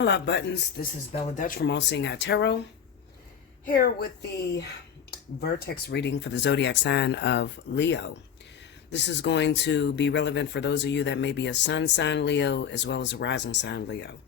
Love buttons. This is Bella Dutch from Allseeingeyetarot, here with the Vertex reading for the zodiac sign of Leo. This is going to be relevant for those of you that may be a sun sign Leo as well as a rising sign Leo.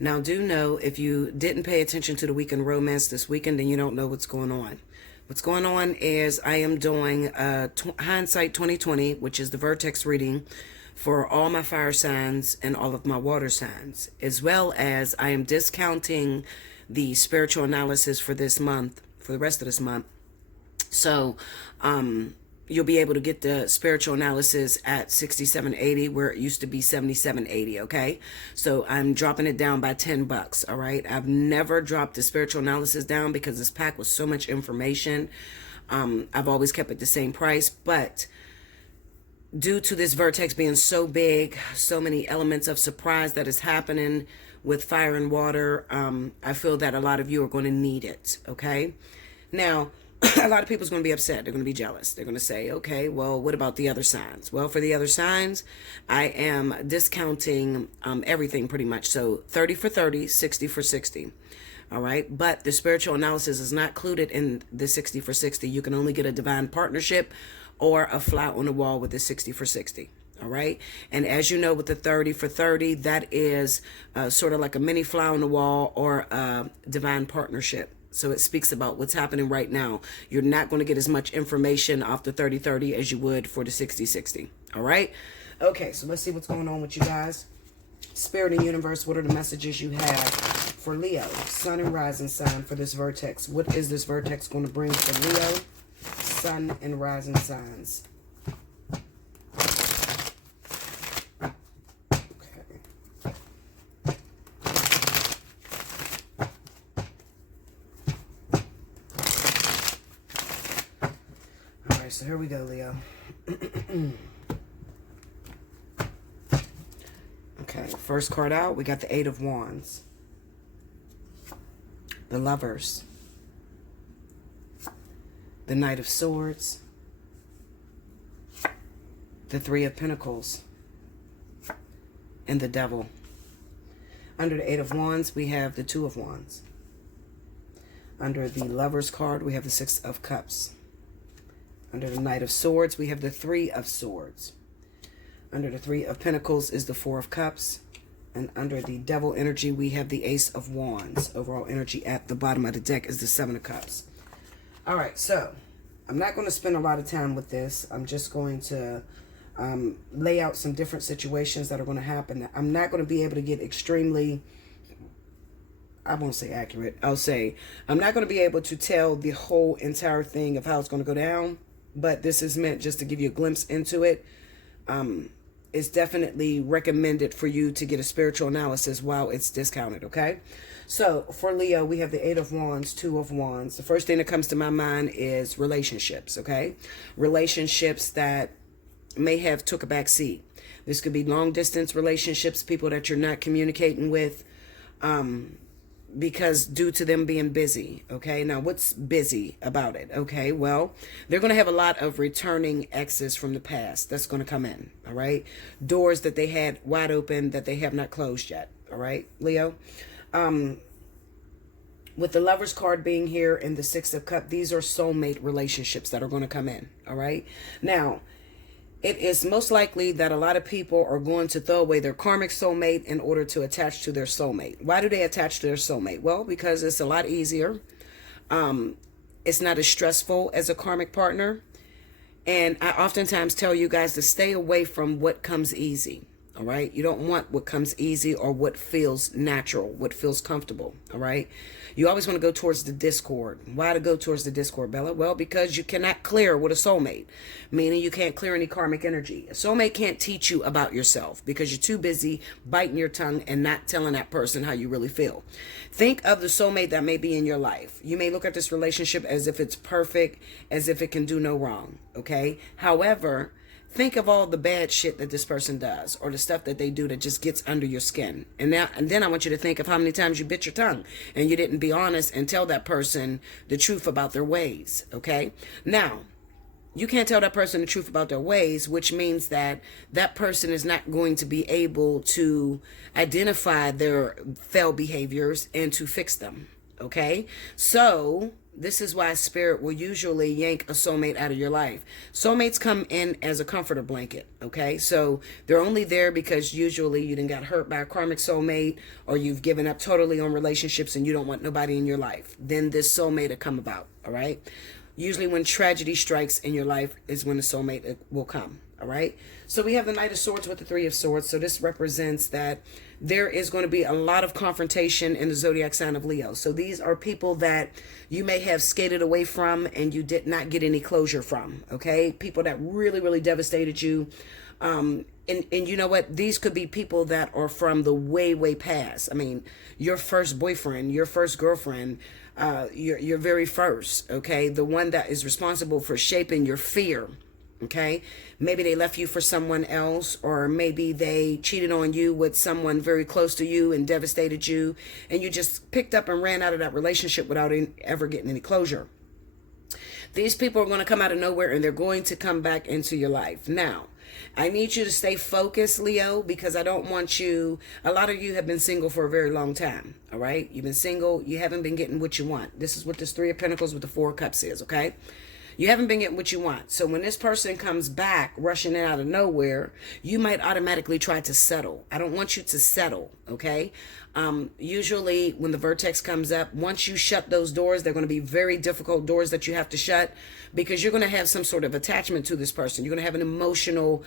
Now, do know if you didn't pay attention to the weekend romance this weekend, then you don't know what's going on. What's going on is I am doing Hindsight 2020, which is the Vertex reading for all my fire signs and all of my water signs, as well as I am discounting the spiritual analysis for this month, for the rest of this month. So you'll be able to get the spiritual analysis at $67.80 where it used to be $77.80. Okay, so I'm dropping it down by $10. All right, I've never dropped the spiritual analysis down because this pack was so much information. I've always kept it the same price, but due to this Vertex being so big, so many elements of surprise that is happening with fire and water, I feel that a lot of you are going to need it. Okay, now a lot of people are going to be upset. They're going to be jealous. They're going to say, okay, well, what about the other signs? Well, for the other signs, I am discounting everything pretty much. So 30 for 30, 60 for 60. All right. But the spiritual analysis is not included in the 60 for 60. You can only get a divine partnership or a fly on the wall with the 60 for 60. All right. And as you know, with the 30 for 30, that is sort of like a mini fly on the wall or a divine partnership. So it speaks about what's happening right now. You're not going to get as much information off the 30-30 as you would for the 60-60. All right. Okay. So let's see what's going on with you guys. Spirit and universe, what are the messages you have for Leo, sun and rising sign for this Vertex? What is this Vertex going to bring for Leo, sun and rising signs? So here we go, Leo. Okay, first card out, we got the Eight of Wands. The Lovers. The Knight of Swords. The Three of Pentacles. And the Devil. Under the Eight of Wands, we have the Two of Wands. Under the Lovers card, we have the Six of Cups. Under the Knight of Swords, we have the Three of Swords. Under the Three of Pentacles is the Four of Cups. And under the Devil energy, we have the Ace of Wands. Overall energy at the bottom of the deck is the Seven of Cups. All right, so I'm not going to spend a lot of time with this. I'm just going to lay out some different situations that are going to happen. I'm not going to be able to get extremely, I won't say accurate. I'll say I'm not going to be able to tell the whole entire thing of how it's going to go down. But this is meant just to give you a glimpse into it. It's definitely recommended for you to get a spiritual analysis while it's discounted, okay? So for Leo, we have the Eight of Wands, Two of Wands. The first thing that comes to my mind is relationships, okay? Relationships that may have took a back seat. This could be long distance relationships, people that you're not communicating with, because due to them being busy. Okay, now what's busy about it? Okay, well, they're going to have a lot of returning exes from the past that's going to come in. All right, doors that they had wide open that they have not closed yet. All right, Leo. With the Lovers card being here and the Six of Cups, these are soulmate relationships that are going to come in. All right, now it is most likely that a lot of people are going to throw away their karmic soulmate in order to attach to their soulmate. Why do they attach to their soulmate? Well, because it's a lot easier. It's not as stressful as a karmic partner. And I oftentimes tell you guys to stay away from what comes easy. All right. You don't want what comes easy or what feels natural, what feels comfortable. All right. You always want to go towards the discord. Why to go towards the discord, Bella? Well, because you cannot clear with a soulmate, meaning you can't clear any karmic energy. A soulmate can't teach you about yourself because you're too busy biting your tongue and not telling that person how you really feel. Think of the soulmate that may be in your life. You may look at this relationship as if it's perfect, as if it can do no wrong. Okay. However, think of all the bad shit that this person does or the stuff that they do that just gets under your skin. And then I want you to think of how many times you bit your tongue and you didn't be honest and tell that person the truth about their ways. Okay. Now, you can't tell that person the truth about their ways, which means that that person is not going to be able to identify their failed behaviors and to fix them. Okay? So, this is why spirit will usually yank a soulmate out of your life. Soulmates come in as a comforter blanket, okay? So they're only there because usually you done got hurt by a karmic soulmate, or you've given up totally on relationships and you don't want nobody in your life. Then this soulmate will come about, all right? Usually when tragedy strikes in your life is when the soulmate will come, all right? So we have the Knight of Swords with the Three of Swords. So this represents that there is going to be a lot of confrontation in the zodiac sign of Leo. So these are people that you may have skated away from and you did not get any closure from, okay? People that really, really devastated you. And you know what? These could be people that are from the way, way past. I mean, your first boyfriend, your first girlfriend, your very first, okay? The one that is responsible for shaping your fear, okay? Maybe they left you for someone else, or maybe they cheated on you with someone very close to you and devastated you, and you just picked up and ran out of that relationship without ever getting any closure. These people are going to come out of nowhere and they're going to come back into your life. Now, I need you to stay focused, Leo, because I don't want you, a lot of you have been single for a very long time, all right? You've been single, you haven't been getting what you want. This is what this Three of Pentacles with the Four of Cups is, okay? You haven't been getting what you want. So when this person comes back, rushing in out of nowhere, you might automatically try to settle. I don't want you to settle, okay? Usually when the Vertex comes up, once you shut those doors, they're going to be very difficult doors that you have to shut, because you're going to have some sort of attachment to this person. You're going to have an emotional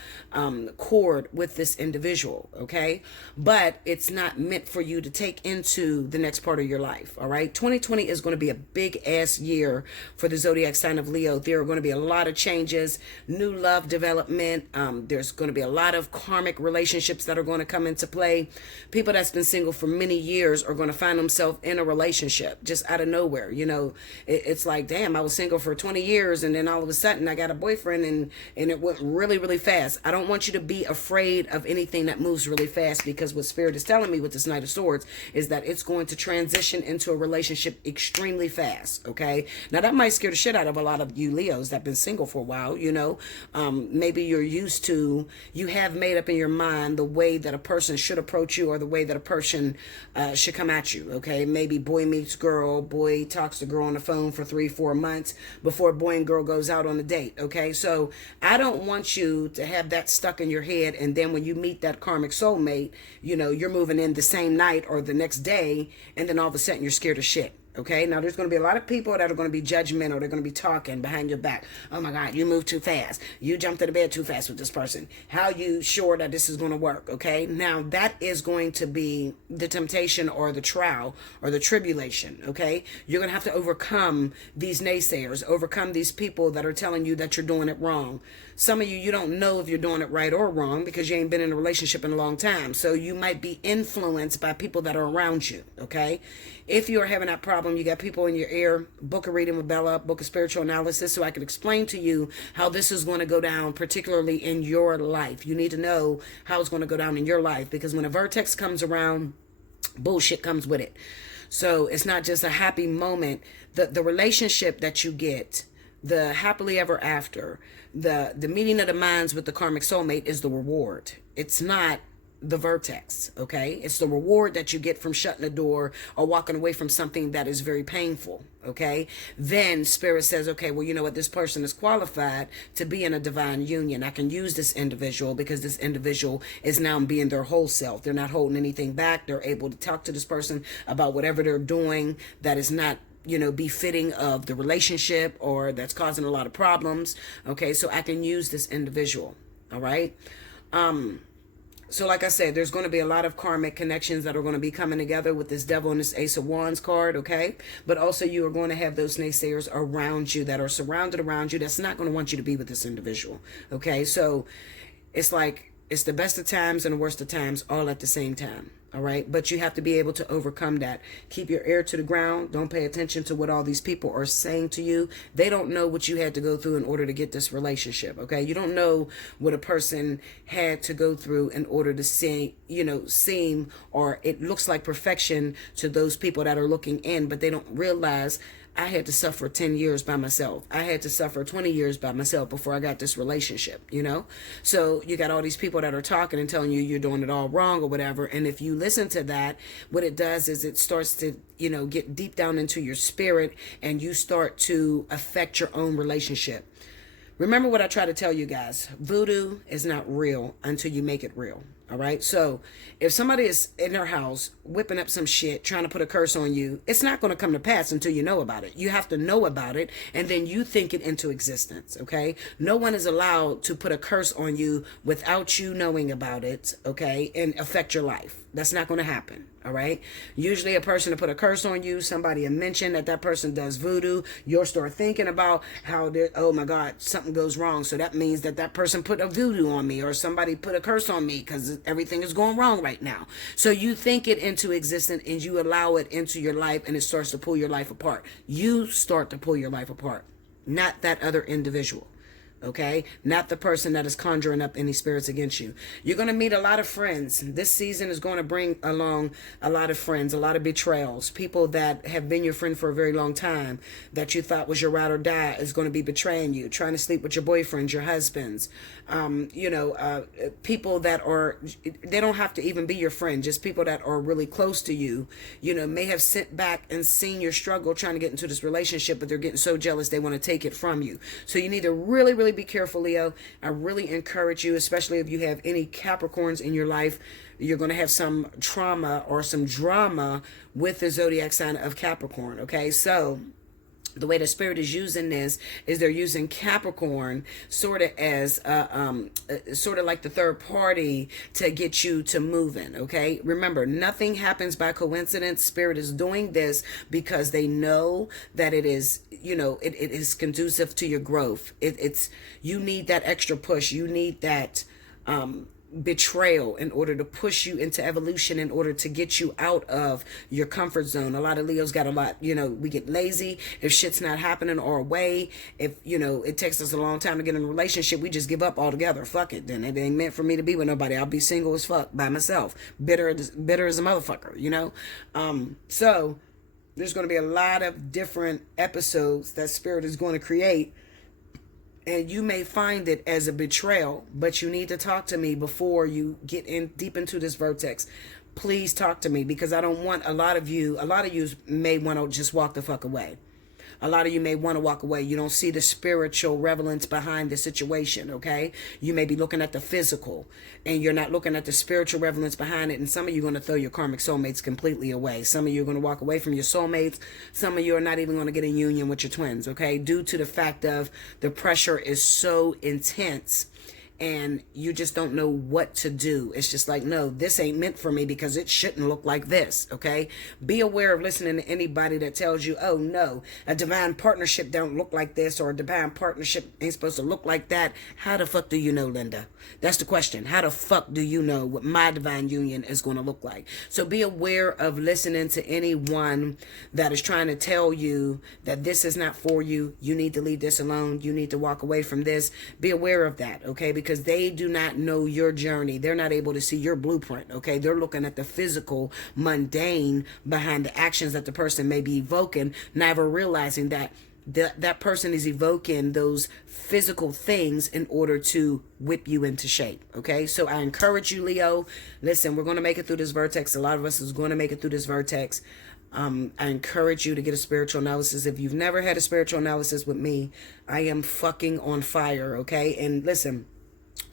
cord with this individual, okay? But it's not meant for you to take into the next part of your life, all right? 2020 is going to be a big-ass year for the zodiac sign of Leo. There are going to be a lot of changes, new love development. There's going to be a lot of karmic relationships that are going to come into play. People that's been single for many years are going to find themselves in a relationship just out of nowhere. You know, it's like, damn, I was single for 20 years and then all of a sudden I got a boyfriend and it went really, really fast. I don't want you to be afraid of anything that moves really fast, because what Spirit is telling me with this Knight of Swords is that it's going to transition into a relationship extremely fast, okay? Now that might scare the shit out of a lot of you Leos that have been single for a while, you know. Maybe you have made up in your mind the way that a person should approach you, or the way that a person should come at you, okay? Maybe boy meets girl, boy talks to girl on the phone for 3-4 months before boy and girl goes out on a date, okay? So I don't want you to have that stuck in your head, and then when you meet that karmic soulmate, you know, you're moving in the same night or the next day, and then all of a sudden you're scared of shit. Okay, now there's going to be a lot of people that are going to be judgmental. They're going to be talking behind your back. Oh my God, you moved too fast. You jumped into bed too fast with this person. How are you sure that this is going to work? Okay, now that is going to be the temptation or the trial or the tribulation. Okay, you're going to have to overcome these naysayers, overcome these people that are telling you that you're doing it wrong. Some of you, you don't know if you're doing it right or wrong because you ain't been in a relationship in a long time. So you might be influenced by people that are around you, okay? If you're having that problem, you got people in your ear, book a reading with Bella, book a spiritual analysis so I can explain to you how this is going to go down, particularly in your life. You need to know how it's going to go down in your life, because when a Vertex comes around, bullshit comes with it. So it's not just a happy moment. The relationship that you get, the happily ever after, the meeting of the minds with the karmic soulmate is the reward. It's not the Vertex, okay? It's the reward that you get from shutting the door or walking away from something that is very painful, okay? Then Spirit says, okay, well, you know what? This person is qualified to be in a divine union. I can use this individual because this individual is now being their whole self. They're not holding anything back. They're able to talk to this person about whatever they're doing that is not, you know, befitting of the relationship or that's causing a lot of problems. Okay, so I can use this individual. All right. So like I said, there's going to be a lot of karmic connections that are going to be coming together with this Devil and this Ace of Wands card, okay? But also you are going to have those naysayers around you that are surrounded around you that's not going to want you to be with this individual, okay? So it's like it's the best of times and the worst of times all at the same time. All right. But you have to be able to overcome that. Keep your ear to the ground. Don't pay attention to what all these people are saying to you. They don't know what you had to go through in order to get this relationship. OK, you don't know what a person had to go through in order to see, you know, seem or it looks like perfection to those people that are looking in. But they don't realize I had to suffer 10 years by myself. I had to suffer 20 years by myself before I got this relationship, you know? So you got all these people that are talking and telling you you're doing it all wrong or whatever. And if you listen to that, what it does is it starts to, you know, get deep down into your spirit, and you start to affect your own relationship. Remember what I try to tell you guys. Voodoo is not real until you make it real. All right. So if somebody is in their house whipping up some shit, trying to put a curse on you, it's not going to come to pass until you know about it. You have to know about it, and then you think it into existence. Okay. No one is allowed to put a curse on you without you knowing about it. Okay. And affect your life. That's not going to happen. All right. Usually a person to put a curse on you, somebody will mention that that person does voodoo. You'll start thinking about how, oh my God, something goes wrong. So that means that that person put a voodoo on me, or somebody put a curse on me because everything is going wrong right now. So you think it into existence, and you allow it into your life, and it starts to pull your life apart. You start to pull your life apart, not that other individual. Okay, not the person that is conjuring up any spirits against you. You're going to meet a lot of friends. This season is going to bring along a lot of friends, a lot of betrayals. People that have been your friend for a very long time, that you thought was your ride or die, is going to be betraying you, trying to sleep with your boyfriends, your husbands. People that are, they don't have to even be your friend, just people that are really close to you, may have sit back and seen your struggle trying to get into this relationship, but they're getting so jealous they want to take it from you. So you need to really, really be careful, Leo. I really encourage you, especially if you have any Capricorns in your life. You're going to have some trauma or some drama with the zodiac sign of Capricorn. Okay, so the way the spirit is using this is they're using Capricorn sort of as sort of like the third party to get you to move in. Okay, remember, nothing happens by coincidence. Spirit is doing this because they know that it is, it is conducive to your growth. It's you need that extra push. You need that betrayal in order to push you into evolution, in order to get you out of your comfort zone. A lot of Leos got a lot, we get lazy if shit's not happening our way. If it takes us a long time to get in a relationship, we just give up altogether. Fuck it, then it ain't meant for me to be with nobody. I'll be single as fuck by myself, bitter as a motherfucker. So there's going to be a lot of different episodes that spirit is going to create. And you may find it as a betrayal, but you need to talk to me before you get in deep into this vortex. Please talk to me, because I don't want a lot of you may want to just walk the fuck away. A lot of you may want to walk away. You don't see the spiritual relevance behind the situation, okay? You may be looking at the physical, and you're not looking at the spiritual relevance behind it. And some of you are going to throw your karmic soulmates completely away. Some of you are going to walk away from your soulmates. Some of you are not even going to get in union with your twins, okay? Due to the fact of the pressure is so intense, and you just don't know what to do. It's just like, no, this ain't meant for me because it shouldn't look like this, okay? Be aware of listening to anybody that tells you, oh no, a divine partnership don't look like this, or a divine partnership ain't supposed to look like that. How the fuck do you know, Linda? That's the question. How the fuck do you know what my divine union is going to look like? So be aware of listening to anyone that is trying to tell you that this is not for you. You need to leave this alone. You need to walk away from this. Be aware of that, okay? Because they do not know your journey. They're not able to see your blueprint, okay? They're looking at the physical, mundane behind the actions that the person may be evoking, never realizing that that person is evoking those physical things in order to whip you into shape, okay? So I encourage you, Leo. Listen, we're going to make it through this vortex. A lot of us is going to make it through this vortex. I encourage you to get a spiritual analysis. If you've never had a spiritual analysis with me, I am fucking on fire, okay? And listen,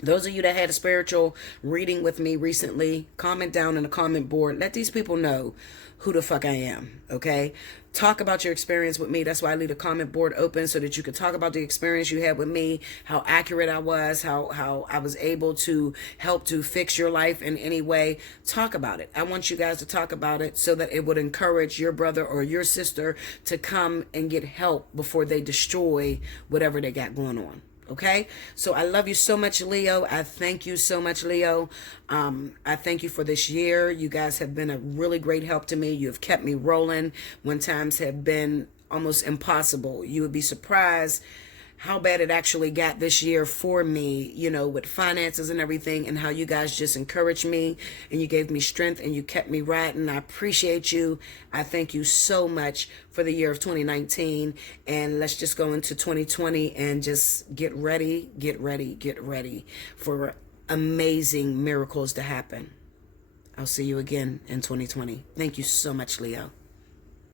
those of you that had a spiritual reading with me recently, comment down in the comment board. Let these people know who the fuck I am, okay? Talk about your experience with me. That's why I leave the comment board open, so that you can talk about the experience you had with me, how accurate I was, how I was able to help to fix your life in any way. Talk about it. I want you guys to talk about it so that it would encourage your brother or your sister to come and get help before they destroy whatever they got going on. Okay, so I love you so much, Leo. I thank you so much, Leo. I thank you for this year. You guys have been a really great help to me. You have kept me rolling when times have been almost impossible. You would be surprised how bad it actually got this year for me, you know, with finances and everything, and how you guys just encouraged me and you gave me strength and you kept me riding. I appreciate you. I thank you so much for the year of 2019. And let's just go into 2020 and just get ready for amazing miracles to happen. I'll see you again in 2020. Thank you so much, Leo.